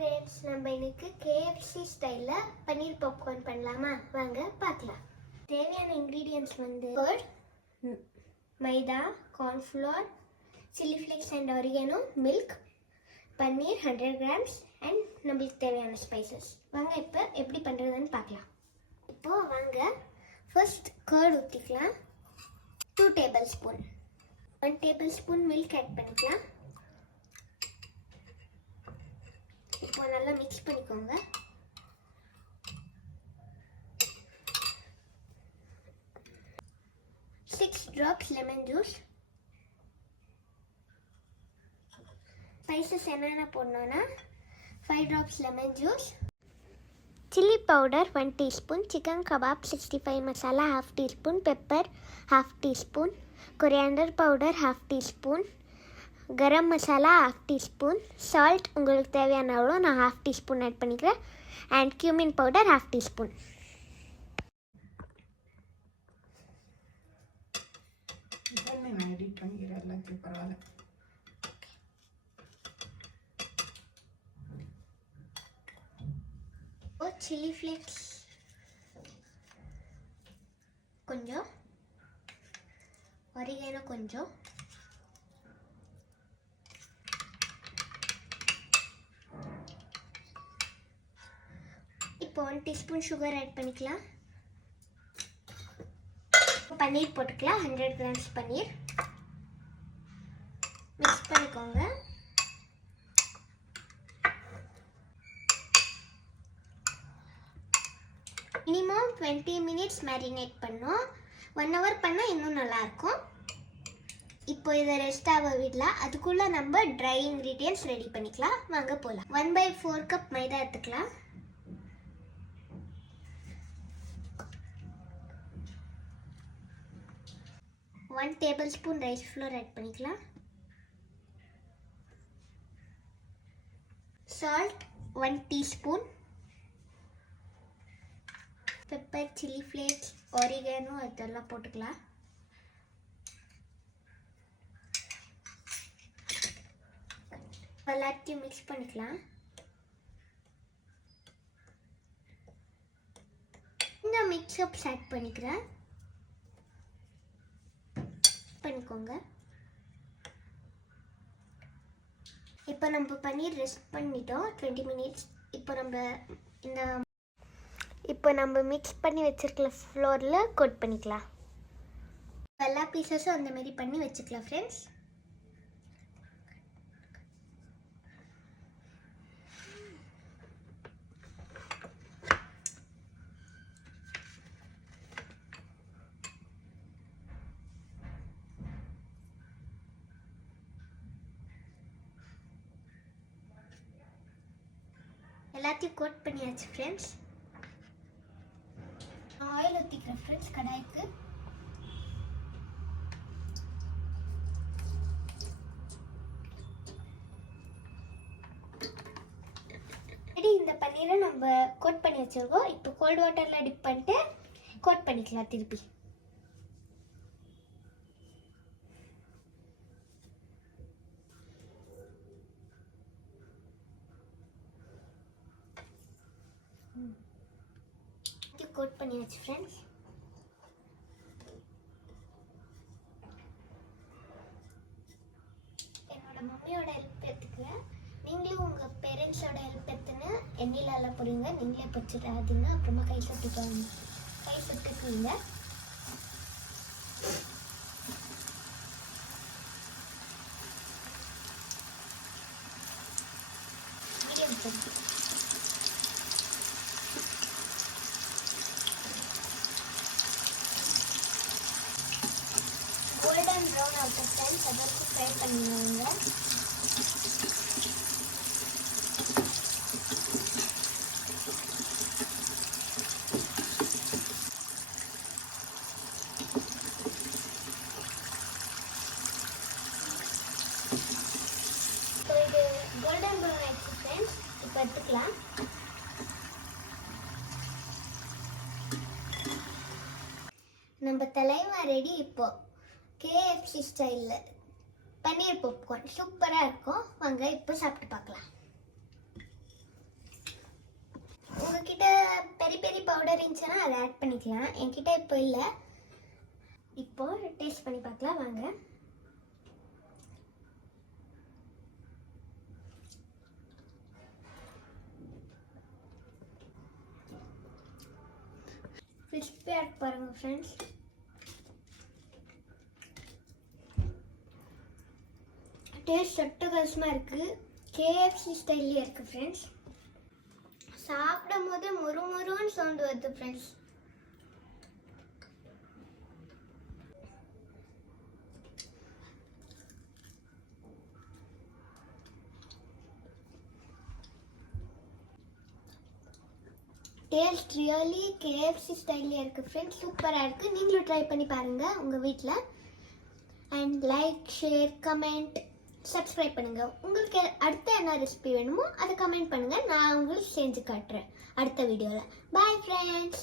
Friends, நம்ம இன்னைக்கு KFC ஸ்டைலில் பன்னீர் பாப்கார்ன் பண்ணலாமா? வாங்க பார்க்கலாம். தேவையான இன்க்ரீடியன்ட்ஸ் வந்து maida, cornflour, chilli flakes and oregano, milk, paneer 100 grams and நம்மளுக்கு தேவையான ஸ்பைசஸ். வாங்க இப்போ எப்படி பண்ணுறதுன்னு பார்க்கலாம். இப்போது வாங்க ஃபர்ஸ்ட் கர்ட் ஊற்றிக்கலாம். 2 tablespoon, 1 tablespoon மில்க் ஆட் பண்ணிக்கலாம். இப்போ நல்லா மிக்ஸ் பண்ணிக்கோங்க. Six drops lemon juice. Spices என்னென்ன போடணும்னா 5 drops lemon juice, chilli powder 1 teaspoon, chicken kebab 65 masala 1/2 teaspoon, pepper 1/2 teaspoon, coriander powder 1/2 teaspoon, garam masala 1/2 teaspoon, salt உங்களுக்கு தேவையான அளவு நான் 1/2 teaspoon ஆட் பண்ணிக்கிறேன், அண்ட் cumin பவுடர் 1/2 teaspoon. நான் எடிட் பண்ணிக்கிறேன் எல்லாத்தையும், பரவாயில்ல. சில்லி ஃப்ளேக்ஸ் கொஞ்சம், ஆரிகனோ கொஞ்சம், இப்போ 1 teaspoon சுகர் ஆட் பண்ணிக்கலாம். பன்னீர் போட்டுக்கலாம். 100 grams பன்னீர் மிக்ஸ் பண்ணிக்கோங்க. மினிமம் 20 minutes மேரினேட் பண்ணோம். 1 hour பண்ணால் இன்னும் நல்லாயிருக்கும். இப்போ இதை ரெஸ்ட் ஆக விடலாம். அதுக்குள்ளே நம்ம ட்ரை இன்க்ரீடியன்ட்ஸ் ரெடி பண்ணிக்கலாம். வாங்க போகலாம். 1/4 cup மைதா எடுத்துக்கலாம். 1 tablespoon ரைஸ் ஃப்ளோர் ஆட் பண்ணிக்கலாம். Salt 1 teaspoon, pepper, chilli flakes, oregano அதெல்லாம் போட்டுக்கலாம். எல்லாத்தையும் மிக்ஸ் பண்ணிக்கலாம். இந்த மிக்ஸ்அப்ஸ் ஆட் பண்ணிக்கிறேன். பண்ணிக்கோங்க. இப்போ நம்ம பன்னீர் ரெஸ்ட் பண்ணிட்டோம் 20 minutes. இப்போ நம்ம மிக்ஸ் பண்ணி வச்சிருக்கல ஃப்ளோரில் கோட் பண்ணிக்கலாம். எல்லா பீசஸும் அந்த மாதிரி பண்ணி வச்சுக்கலாம் ஃப்ரெண்ட்ஸ். எல்லாத்தையும் கோட் பண்ணியாச்சு ஃப்ரெண்ட்ஸ். ஆயில் ஊற்றிக்கிறேன் ஃப்ரெண்ட்ஸ் கடாய்க்கு. இந்த பன்னீரை நம்ம கோட் பண்ணி வச்சிருக்கோம். இப்போ கோல்டு வாட்டரில் டிப் பண்ணிட்டு கோட் பண்ணிக்கலாம் திருப்பி. கோட் பண்ணியாச்சு ஃப்ரெண்ட்ஸ். என்னோட மம்மியோட ஹெல்ப் எடுத்துக்கிறேன். நீங்களும் உங்கள் பேரண்ட்ஸோட ஹெல்ப் எடுத்துன்னு எண்ணெயிலெல்லாம் போடுங்க. நீங்களே பொரிச்சிடாதீங்க, அப்புறமா கை சுட்டுக்குவீங்க. மீடியம் போட்டு கோல்டன் ப்ரௌன் ஆகிட்ட ஃப்ரெண்ட்ஸ், அதற்கு ஃப்ரை பண்ணிடுவாங்க. இப்போ இது கோல்டன் ப்ரௌன் ஆகிடுச்சு ஃப்ரெண்ட்ஸ். இப்போ எடுத்துக்கலாம். நம்ம தலைவா ரெடி. இப்போ கேஎஃப்சி ஸ்டைலில் பன்னீர் பாப்கார்ன் சூப்பராக இருக்கும். வாங்க இப்போ சாப்பிட்டு பார்க்கலாம். பவுடர் இருந்துச்சுன்னா அதை ஆட் பண்ணிக்கலாம். என்கிட்ட இப்போ இல்லை. இப்போ டேஸ்ட் பண்ணி பார்க்கலாம் வாங்க. கிறிஸ்பியாக இருக்கு பாருங்கள் ஃப்ரெண்ட்ஸ். டேஸ்ட் அட்டகாசமாக இருக்குது. கேஎஃப்சி ஸ்டைல்லே இருக்குது ஃப்ரெண்ட்ஸ். சாப்பிடும் போது முறுமுறுன்னு சவுண்ட் வருது ஃப்ரெண்ட்ஸ். டேஸ்ட் ரியலி கேஎஃப்சி ஸ்டைல்லே இருக்குது ஃப்ரெண்ட்ஸ். சூப்பராக இருக்குது. நீங்களும் ட்ரை பண்ணி பாருங்கள் உங்கள் வீட்டில். And like, share, comment, subscribe பண்ணுங்கள். உங்களுக்கு அடுத்த என்ன ரெசிபி வேணுமோ அதை கமெண்ட் பண்ணுங்கள். நான் உங்களுக்கு செஞ்சு காட்டுறேன் அடுத்த வீடியோவில். Bye friends.